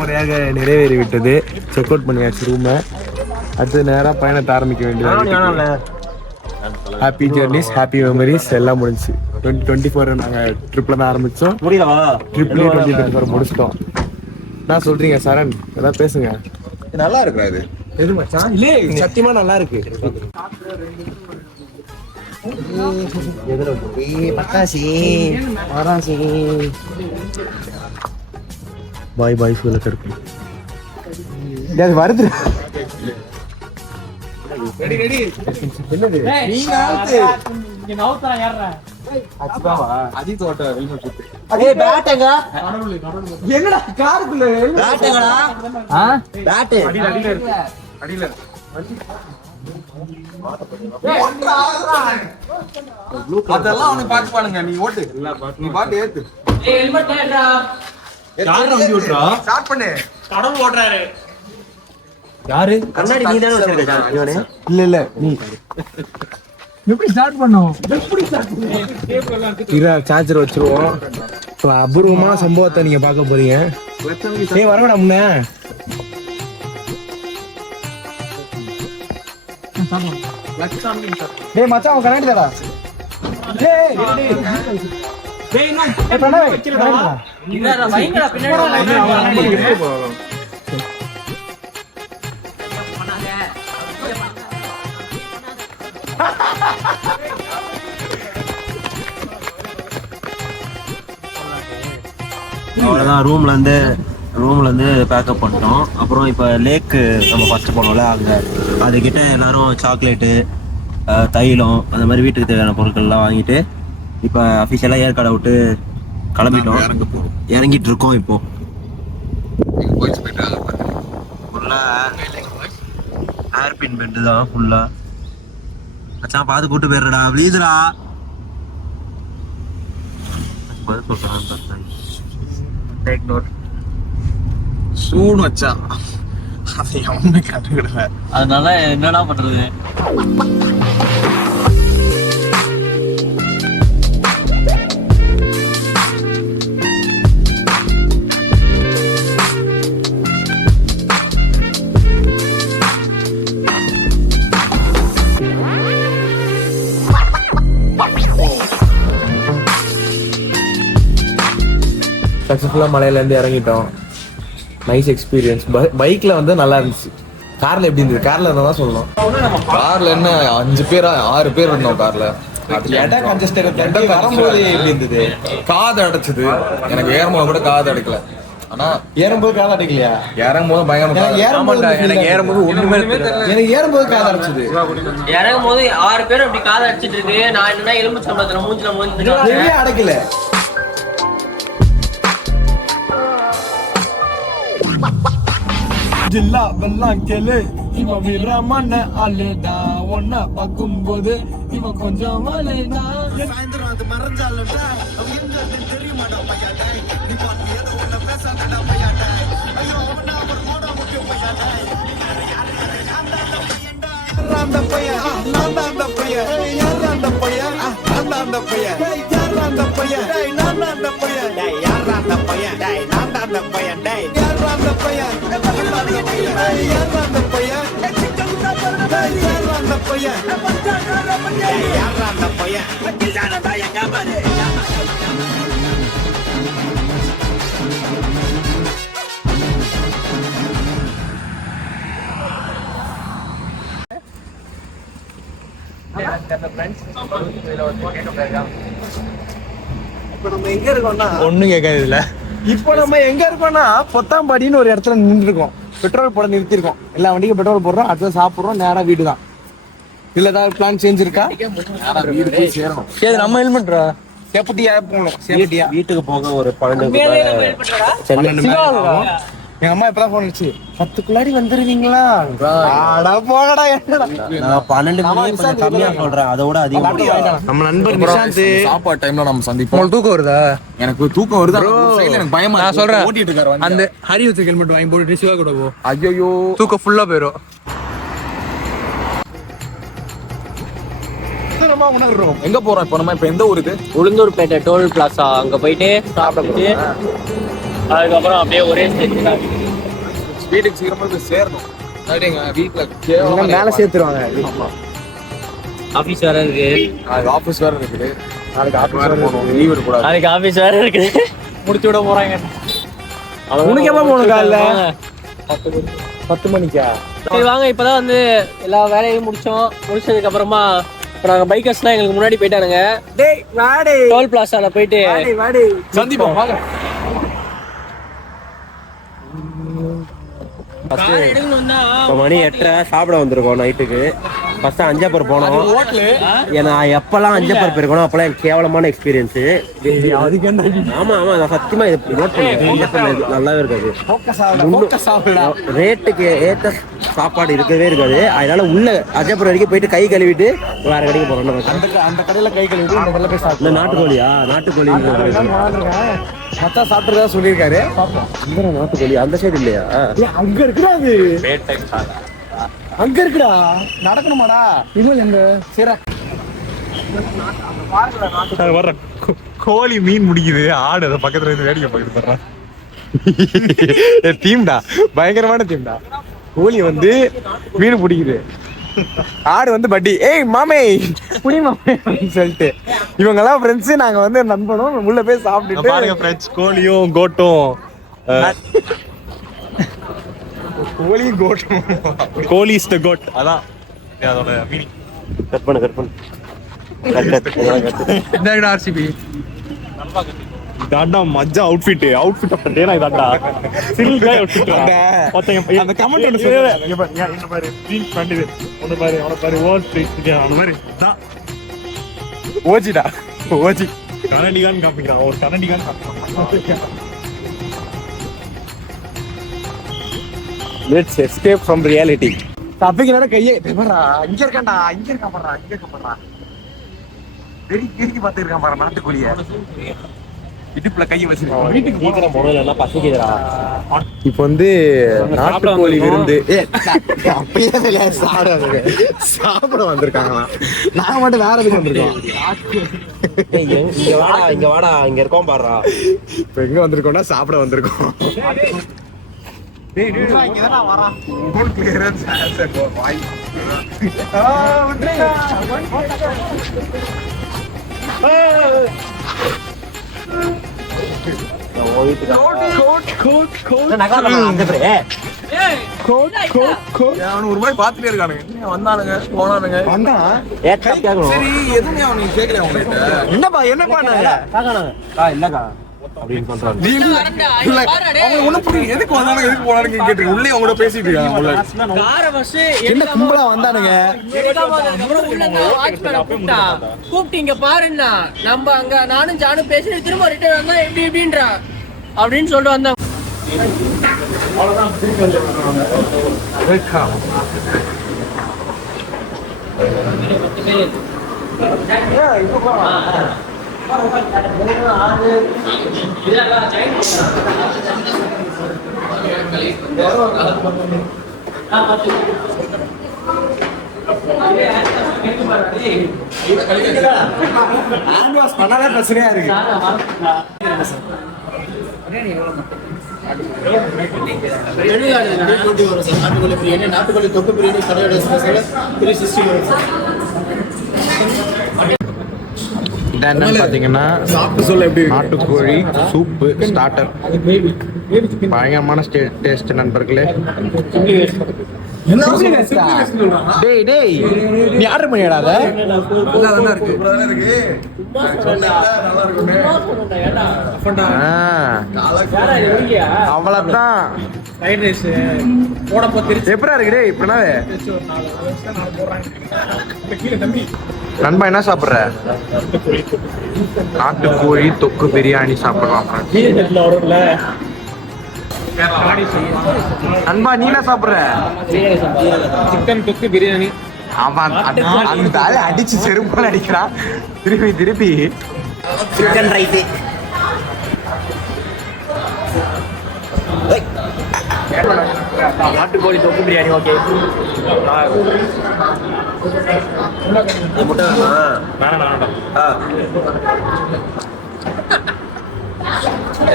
முறையாக நிறைவேறிவிட்டது. Check out பண்ணியாச்சு ரூமை. அடுத்து நேராக பயணத்தை ஆரம்பிக்க வேண்டியது. ஹாப்பி ஜெர்னிஸ், ஹாப்பி மெமரிஸ் எல்லாம் முடிஞ்சு. 2024 நாங்கள் ட்ரிப்பில் தான் ஆரம்பித்தோம். ட்ரிப்லேயே 2024 முடிச்சிட்டோம். என்ன சொல்கிறீங்க சரண்? ஏதாவது பேசுங்க. நல்லா இருக்கா இது? எது மச்சான்? இல்லை சத்தியமா நல்லா இருக்கு. பாய் பாய் சொல்ல கருப்பு வருது. என்னடா காருக்குள்ள அதெல்லாம் அவனுக்கு பாத்து பாருங்க. நீ ஓட்டு, நீ பாட்டு ஏத்து. ஸ்டார்ட் பண்ணு. கடவுள் ஓட்டுறாரு. யாரு? கண்ணாடி நீ தானே வச்சிருக்க இவனே? இல்ல நீ எப்படி ஸ்டார்ட் பண்ணோம்? சார்ஜர் வச்சிருவோம். அபூர்வமா சம்பவத்தை நீங்க பார்க்க போறீங்க. ஏய் வரவேடா முன்ன. டேய் மச்சான் அவன் கண்ணாடி தாடா. டேய் டேய் நான் கண்ணாடி வச்சிருடா. இல்லடா வைங்கடா பின்னாடி. அவ்வளோதான். ரூம்ல இருந்து பேக்கப் பண்ணிட்டோம். அப்புறம் இப்போ லேக்கு நம்ம ஃபர்ஸ்ட் போனோம்ல, அங்கே அதுக்கிட்ட எல்லாரும் சாக்லேட்டு, தைலம், அந்த மாதிரி வீட்டுக்கு தேவையான பொருட்கள்லாம் வாங்கிட்டு இப்போ அஃபிஷியலாக ஏற்காடை விட்டு கிளம்பிட்டோம். இறங்கிட்டு இருக்கோம். இப்போ ஃபுல்லாக ஏர்பின் பெட்டு தான் ஃபுல்லாக. மச்சான் பார்த்து கூட்டு போயிடுறா ப்ளீஸ்ரா. Take note. சூடு வச்சான். அதை அவனு கண்டுக்கிடல. அதனால என்னடா பண்றது? சக்ஸஸ்ஃபுல்லாக மலையிலேருந்து இறங்கிட்டோம். Nice experience. பைக்கில் வந்து நல்லா இருந்துச்சு. காரில் எப்படி இருந்தது? காரில் இருந்தால் தான் சொல்லணும். கார்ல என்ன 5 பேரா 6 பேர் இருந்தோம் கார்ல. இடம் கன்ஜஸ்டட். வரும்போது எப்படி இருந்தது? காது அடைச்சது. எனக்கு ஏறும்போது கூட காது அடைக்கல. ஆனா ஏறும்போது காது அடைக்கலையா? இறங்கும்போது பயங்கரமா எனக்கு ஏறும்போது ஒண்ணுமே தெரியல. எனக்கு ஏறும்போது காது அடைச்சது. இறங்கும் போது 6 பேர் அப்படி காது அடிச்சிட்டு இருக்கு. நான் என்னன்னா எலும்பு சம்பளத்துல மூஞ்சில அடைக்கல. ஜில்லா வெல்லாம் கேளு. இவன் வீரமான ஆளுடா. ஒன்னா பார்க்கும்போது இவன் கொஞ்சம் வாழைடா. சாயந்தரம் அது மறைஞ்சாலும்டா தெரிய மாட்டோம் பையாட்டா. நீ பாட்டு ஏதோ ஒண்ணு பேசாதடா பையாட்டா. ஐயோ அவனா அவர் மோட முக்கியம் பையாட்டா. அந்த பையன் நான் அந்த பையன். யார் அந்த பையன்? நான் அந்த பையன். யார் அந்த பையன்? நான் அந்த பையன். யார் அந்த பையன்? நான் அந்த பையன். யார் அந்த பையன்? ஒண்ணும் கேட்காது இல்ல. இப்போ நம்ம எங்க இருக்கோம்னா பொத்தாம்பாடின்னு ஒரு இடத்துல நின்று இருக்கோம். பெட்ரோல் போட நிறுத்திருக்கோம். எல்லா வண்டிக்கும் பெட்ரோல் போடுறோம். அடுத்த சாப்பிடுறோம். நேரா வீடு தான். இல்ல ஏதாவது பிளான் சேஞ்ச் இருக்கா? வீடு போய் சேரணும். சரி நம்ம ஹெல்மெட்ரா சேஃப்டியா போகணும். சேஃப்டியா வீட்டுக்கு போக ஒரு 12 எங்க அம்மா இப்பதான் போன் வச்சு 10க்குள்ளாடி வந்துருவீங்களா? போகடா. நான் 12 மணி கம்மியா சொல்றேன். அதோட அதிகம். நம்ம நண்பர் நிஷாந்த் சாப்பாடு டைம்ல நம்ம சந்திப்போம். உங்களுக்கு தூக்கம் வருதா? எனக்கு தூக்கம் வருது. எனக்கு பயமா. நான் சொல்றேன் ஓட்டிட்டு இருக்காரு. அந்த ஹரி வச்சு ஹெல்மெட் வாங்கி போட்டு சிவா கூட போ. ஐயோ தூக்கம் ஃபுல்லா போயிடும். எங்க போறோம் இப்போ? நம்ம இப்ப எந்த ஊருக்கு? Ulundurpet toll plaza. அங்க போயிட்டு சாப்பிட்டு அதுக்கப்புறம் அப்படியே ஒரே ஸ்டேஜ் தான். வீட்டுக்கு சீக்கிரமா போய் சேரணும். அப்படிங்க வீட்டுல எல்லாம் மேல சேர்த்துருவாங்க. ஆஃபீஸ் வேற இருக்கு. நாளைக்கு ஆபீஸ் வேற இருக்குது. நாளைக்கு ஆபீஸ் வேற போகணும். லீவ் எடுக்கூடாது. நாளைக்கு ஆஃபீஸ் வேற இருக்குது. முடிச்சு விட போறாங்க. உனக்கு எப்ப போகணும்? காலைல 10 மணிக்கா? சரி வாங்க, இப்பதான் வந்து எல்லா வேலையும் முடிச்சதுக்கு அப்புறமா இப்போ நாங்கள் பைக்கர்ஸ்லாம் எங்களுக்கு முன்னாடி போயிட்டானுங்க. டேய் வாடி, டோல் பிளாசால போயிட்டு வாடி சந்திப்போம் வாங்க. இப்போ மணி 8:30 சாப்பிட வந்திருக்கோம் நைட்டுக்கு. ஃபர்ஸ்ட் அஞ்சப்பர் போனோம். நான் எப்பெல்லாம் அஞ்சப்பர் போயிருக்கணும் அப்பெல்லாம் எனக்கு கேவலமான எக்ஸ்பீரியன்ஸு. ஆமா ஆமா, நான் சத்தியமா இது நோட் பண்ணிருக்கேன். நல்லாவே இருக்காது. ரேட்டுக்கு ஏற்ற சாப்பாடு இருக்கவே இருக்காது. அதனால உள்ள அஜப்பர் வரைக்கும் போயிட்டு கை கழுவிட்டு வேற கடைக்கு போறோம். அந்த கடையில கை கழுவிட்டு இந்த கடையில போய் சாப்பிட்டு. இந்த நாட்டுக்கோழியா? நாட்டுக்கோழி மத்தா சாப்பிட்டுறதா சொல்லியிருக்காரு. நாட்டுக்கோழி அந்த சைடு இல்லையா? அங்க இருக்குடா, அது அங்க இருக்குடா. நடக்கணுமாடா? இவன் எங்க சரி வர்ற கோழி மீன் முடிக்குது. ஆடு அதை பக்கத்துல இருந்து வேடிக்கை பார்க்குது. வர்றான் தீம்டா, பயங்கரமான தீம்டா. கோழி வந்து மீன் பிடிக்குது, ஆடு வந்து பட்டி. ஏய் மாமே புடி மாமே சொல்லிட்டு இவங்க எல்லாம் ஃப்ரெண்ட்ஸ். நாங்க வந்து நண்பனும் உள்ள போய் சாப்பிட்டுட்டு பாருங்க ஃப்ரெண்ட்ஸ். கோழியும் கோட்டும், கோழியும் கோட்டும். கோழி இஸ் த கோட். அதான் அதோட மீனிங். கட் பண்ணு இந்த ஆர்சிபி இதாண்டா மஜ்ஜா அவுட்ஃபிட் ஆஃப் தி டே. நான் இதாண்டா சில்கா அவுட்ஃபிட். அந்த கமெண்ட் ஒன்னு சொல்லுங்க. இந்த மாதிரி ப்ளீஸ் பண்ணிடு. ஒன்னு பாரு, அவன பாரு, ஓட் இது அந்த மாதிரி தான் ஓஜிடா. ஓஜி கனடிகான் காமிக்கிறான். ஒரு கனடிகான் காமிக்கிறான். Let's escape from reality. தப்பிக்கிறா கையே தேவரா. இங்க இருக்கான்டா, இங்க இருக்கான் பாறா, இங்க இருக்கான் பாறா. வெரி பார்த்து இருக்கான் பாறா நாட்டுக்கோழிய. இடுப்புல கையை வச்சிருக்கான். வீட்டுக்கு சீக்கிரம் போகல, பசிக்குதுடா. இப்போ வந்து நாட்டுக்கோழி விருந்து அப்படியே சாப்பிட வந்திருக்காங்களா? நாங்க மட்டும் வேற எதுக்கு வந்திருக்கோம்? இங்க வாடா இங்க இருக்கோம் பாடுறா. இப்போ எங்க வந்திருக்கோம்னா சாப்பிட வந்திருக்கோம். இங்கதான் வரா. ஒரு மாதிரி பாத்துட்டே இருக்கானுங்க. வந்தானுங்க போனானுங்க. சரி எதுவுமே அவனுக்கு கேட்கல. அவங்ககிட்ட என்னப்பா என்னப்பா இல்லக்கா அப்படின்னு சொல்றாங்க. எதுக்கு வந்தானுங்க எதுக்கு போனானுங்க கேட்டு உள்ளே அவங்க பேசிட்டு இருக்காங்க. என்ன கும்பலா வந்தானுங்க? கூப்பிட்டு இங்க பாருன்னா நம்ம அங்க நானும் ஜானும் பேசி திரும்ப ரிட்டர்ன் வந்தா எப்படி எப்படின்றா அப்படின்னு சொல்லிட்டு வந்தா. பண்ணாலே பிரச்சனையா இருக்கு. நாட்டுக்கோழி தொக்கு பிரியாணி கடையோட ஸ்பெஷல் 360 வரும். என்னன்னு பாத்தீங்கன்னா சாப்பிட்டு சொல்ல எப்படி நாட்டுக்கோழி சூப்பு ஸ்டார்டர். பயங்கரமான டேஸ்ட் நண்பர்களே. டேய் டேய் நீ ஆர்டர் பண்ணிடாத. அவ்வளவுதான். எப்படா இருக்கு டேய் இப்பனாவே நண்பா என்ன சாப்பிடுற? நாட்டுக்கோழி தொக்கு பிரியாணி சாப்பிடுறான் நண்பா. நீ என்ன சாப்பிடுற? சிக்கன் தொக்கு பிரியாணி. அவன் அந்த அடிச்சு செருப்பால் அடிக்கிறான். திருப்பி சிக்கன் ரைஸ். நாட்டுக்கோழி தொக்கு பிரியாணி. ஓகே முட்டை வேணாம்.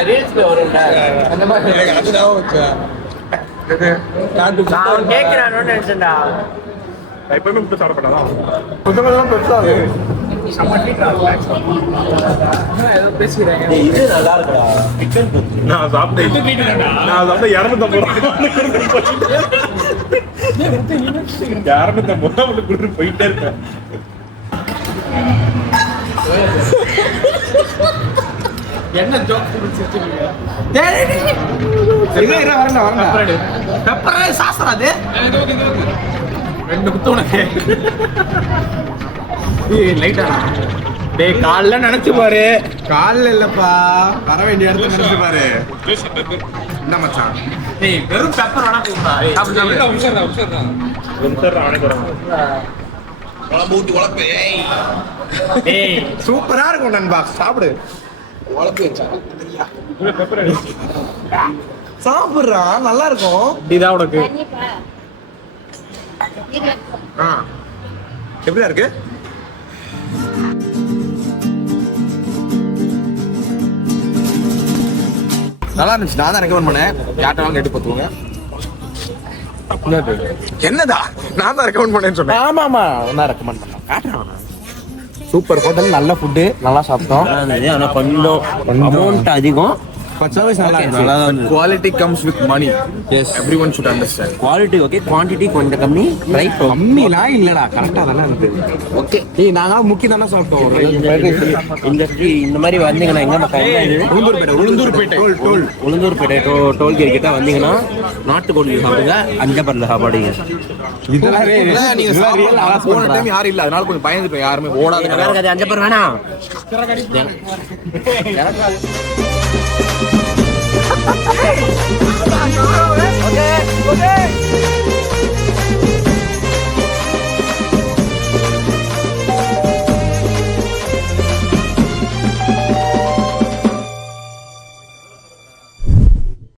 ரீல்ஸ்ல வரும்ல அந்த மாதிரி எனக்கு அதுதான் வச்சா அவன் கேட்கிறானு நினைச்சேன்டா. நான் எப்பவுமே முட்டை சாப்பிடப்படாதான் புத்தகம் பெருசாது இது நல்லா இருக்குடா நான் சாப்பிட்டேன் 250 ரூபா மட்டும் கொடுத்துட்டு போயிட்டே இருக்கேன். என்ன ஜோக் பெப்பர் சாஸ்திரம் அது ரெண்டு குத்து உனக்கு லைட்டா டேய் காலைல நினைச்சு பாரு. காலில் இல்லப்பா வர வேண்டிய இடத்துல நினைச்சு பாரு. என்ன மச்சான் டேய் வெறும் பெப்பர் வேணா கொடுப்பா. டேய் சூப்பரா இருக்கும் நண்பா, சாப்பிடு. சாப்பிடுறா, நல்லா இருக்கும். இதான் உனக்கு எப்படியா இருக்கு? நல்லா இருந்துச்சு. நான் தான் ரெக்கமெண்ட் பண்ணேன். யார்ட்டாலும் கேட்டு பார்த்துக்கோங்க. என்னதா நான் தான் ரெக்கமெண்ட் பண்ணேன்னு சொன்னேன். ஆமா நான் ரெக்கமெண்ட் பண்ணேன். சூப்பர் ஹோட்டல், நல்ல ஃபுட்டு, நல்லா சாப்பிட்டோம். ஆனா கொஞ்சம் அமௌண்ட் அதிகம். சர்வீஸ் நல்லா நல்லா தான் இருந்துச்சு. Quality comes with money. Yes, everyone should understand. Quality okay, quantity கொஞ்சம் கம்மி, ரைட் கம்மிலாம் இல்லடா, கரெக்டா தானே இருந்தது. ஓகே, ஏய் நாங்க முக்கி தானே சாப்பிட்டோம். இந்த மாதிரி வந்தீங்கன்னா எங்க உளுந்தூர்பேட்டை உளுந்தூர்பேட்டை டோல்கேட் கிட்ட வந்தீங்கன்னா நாட்டுக்கோழி சாப்பிடுங்க, அஞ்சப்பரில் சாப்பாடுங்க. இதெல்லாம் நீங்க சாப்பிடலாம். போன டைம் யாரும் இல்ல, அதனால கொஞ்சம் பயந்துட்டோம். யாருமே ஓடாத அஞ்சப்பர் வேணாம்.